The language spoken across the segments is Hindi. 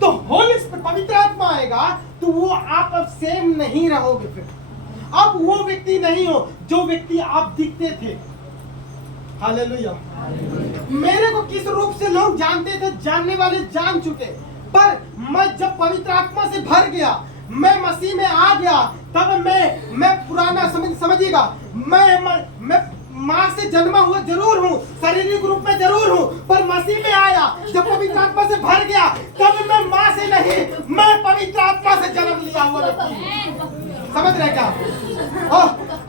तो होली स्पिरिट पवित्र आत्मा आएगा तो वो आप अब सेम नहीं रहोगे। फिर अब वो व्यक्ति नहीं हो जो व्यक्ति आप दिखते थे। हालेलुया। मेरे को किस रूप से लोग जानते थे, जानने वाले जान चुके, पर मैं जब पवित्र आत्मा से भर गया, मैं मसीह में आ गया, तब मैं पुराना समझिएगा, मैं माँ से जन्मा हुआ जरूर हूँ, शारीरिक रूप में जरूर हूँ, पर मसीह में आया जब पवित्र आत्मा से भर गया, तब मैं माँ से नहीं, मैं पवित्र आत्मा से जन्म लिया हुआ व्यक्ति। समझ रहे क्या?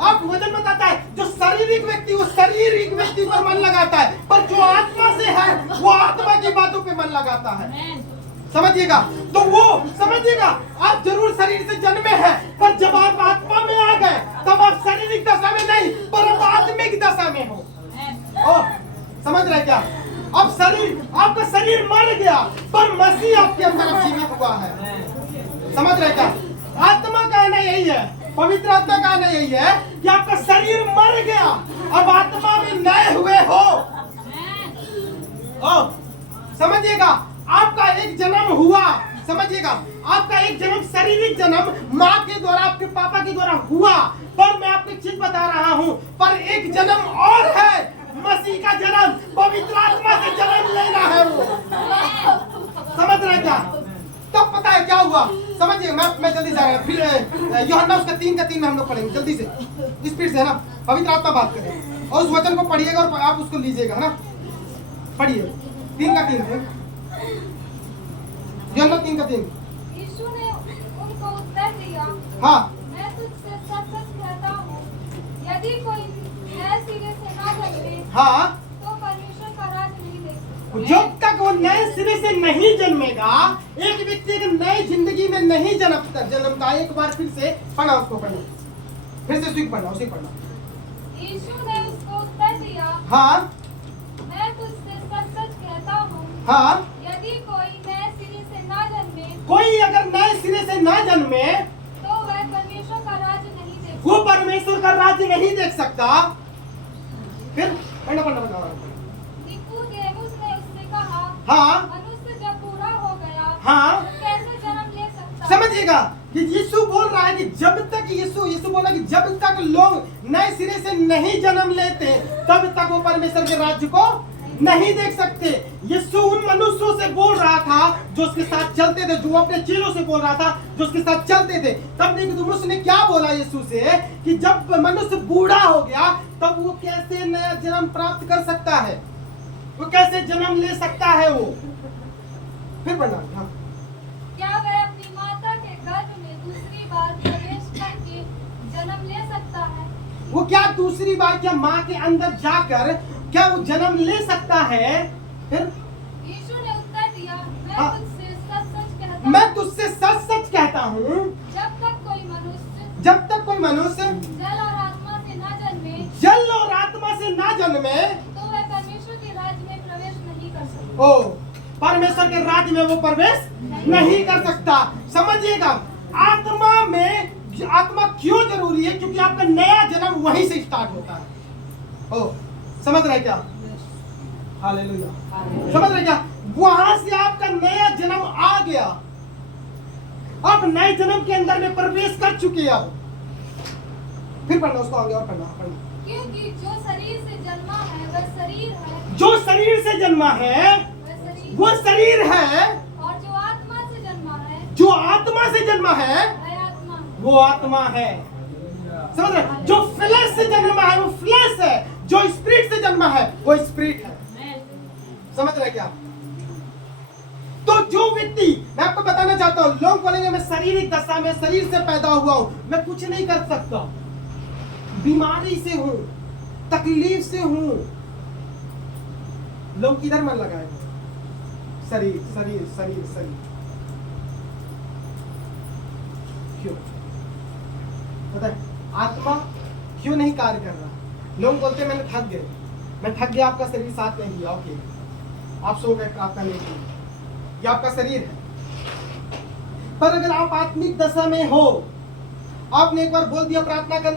आप वचन बताता है जो शारीरिक व्यक्ति वो शारीरिक व्यक्ति पर मन लगाता है, पर जो आत्मा से है वो आत्मा की बातों पे मन लगाता है। समझिएगा? तो वो समझिएगा, आप जरूर शरीर से जन्मे हैं, पर जब आप आत्मा में आ गए तब आप शारीरिक दशा में नहीं, पर आप आत्मिक दशा में हो। समझ रहे क्या? अब शरीर, आपका शरीर मर गया, पर मसीह आपके अंदर जीवित हुआ है। समझ रहे क्या? आत्मा कहना यही है, पवित्र आत्मा कहना यही है कि आपका शरीर मर गया, अब आत्मा में नए हुए हो। समझिएगा, आपका एक जन्म हुआ, समझिएगा, आपका एक जन्म शारीरिक जन्म माँ के द्वारा, आपके पापा के द्वारा हुआ, पर मैं आपको एक चीज बता रहा हूँ, पर एक जन्म और है, मसीह का जन्म, पवित्र आत्मा से जन्म लेना है वो। समझ रहे क्या? तब पता है क्या हुआ? समझिए, मैं जल्दी जा रहा हूँ, फिर यूहन्ना उसका 3 में हम लोग पढ़ेंगे जल्दी से, स्पीड से, है ना? पवित्र आत्मा बात करें और उस वचन को पढ़िएगा और आप उसको लीजिएगा, है ना? पढ़िए 3 से यूहन्ना 3। यीशु ने उनको उत्तर दिया, हाँ, मैं तुझसे सच-सच कहता हूँ, यदि कोई नए सिरे से ना जन्मे, हाँ, तो परमेश्वर का राज्य नहीं देख सकता। जब तक वो नए सिरे से नहीं जन्मेगा, एक व्यक्ति एक नई जिंदगी में नहीं जन्मता। एक बार फिर से पढ़ा, उसको पढ़ना, फिर से उसी पढ़ना। यीशु ने उसको उत्तर दिया, हाँ, मैं तुझसे सच-सच कहता हूँ, हाँ, यदि कोई नए सिरे से ना जन्मे, कोई अगर नए सिरे से ना जन्मे तो वह परमेश्वर का राज्य नहीं देख वो परमेश्वर का राज्य नहीं देख सकता। फिर पढ़ना। निकोदेमुस ने उससे कहा, हाँ, मनुष्य जब बूढ़ा हो गया, हाँ, तो कैसे जन्म ले सकता? समझिएगा कि यीशु बोल रहा है कि जब तक यीशु बोला कि जब तक लोग नए सिरे से नहीं जन्म लेते, तब तक वो परमेश्वर के राज्य को नहीं देख सकते। यीशु उन मनुष्यों से बोल रहा था जो उसके साथ चलते थे, जो अपने चेलों से बोल रहा था जो उसके साथ चलते थे। तब निकोदेमुस ने क्या बोला यीशु से कि जब मनुष्य बूढ़ा हो गया तब वो कैसे नया जन्म प्राप्त कर सकता है, वो कैसे जन्म ले सकता है वो। फिर पढ़ना। हाँ, क्या वह अपनी माता के गर्भ में दूसरी बार प्रवेश करके जन्म ले सकता है? वो क्या दूसरी बार क्या माँ के अंदर जाकर क्या वो जन्म ले सकता है? फिर यीशु ने उत्तर दिया, हाँ। मैं तुझसे सच-सच कहता हूँ, मैं तुझसे सच कहता हूँ, जब तक कोई मनुष्य जब तक कोई मनुष्य जल और आत्मा से ना जन्मे, जल और आत्मा से ना जन्मे, तो वह परमेश्वर के राज्य में प्रवेश नहीं कर सकता। ओ परमेश्वर के राज्य में वो प्रवेश नहीं कर सकता। समझिएगा, आत्मा में आत्मा क्यों जरूरी है? क्योंकि आपका नया जन्म वहीं से स्टार्ट होता है। ओ समझ रहे क्या? हालेलुया। समझ रहे क्या? वहां से आपका नया जन्म आ गया, आप नए जन्म के अंदर में प्रवेश कर चुके हैं। फिर पढ़ना, उसको आगे और पढ़ना। क्योंकि जो शरीर से जन्मा है वह शरीर है, जो शरीर से जन्मा है वो शरीर है, और जो आत्मा से जन्मा है जो आत्मा से जन्मा है वह आत्मा है। वो आत्मा है। समझ रहे? जो फ्लैश से जन्मा है वो फ्लैश है, जो स्पिरिट से जन्मा है वो स्पिरिट है। समझ रहे क्या? तो जो व्यक्ति, मैं आपको बताना चाहता हूँ, लोग बोलेंगे मैं शारीरिक दशा में शरीर से पैदा हुआ हूँ, मैं कुछ नहीं कर सकता, बीमारी से हूँ, तकलीफ से हूँ। लोग किधर मन लगाए? शरीर शरीर शरीर शरीर। क्यों? पता है आत्मा क्यों नहीं कार्य कर रहा? लोग बोलते मैंने थक गए, मैं थक गया, आपका शरीर साथ नहीं दिया, ओके, आप सो गए, प्रार्थना नहीं की, ये आपका शरीर है। पर अगर आप आत्मिक दशा में हो, आपने एक बार बोल दिया प्रार्थना करना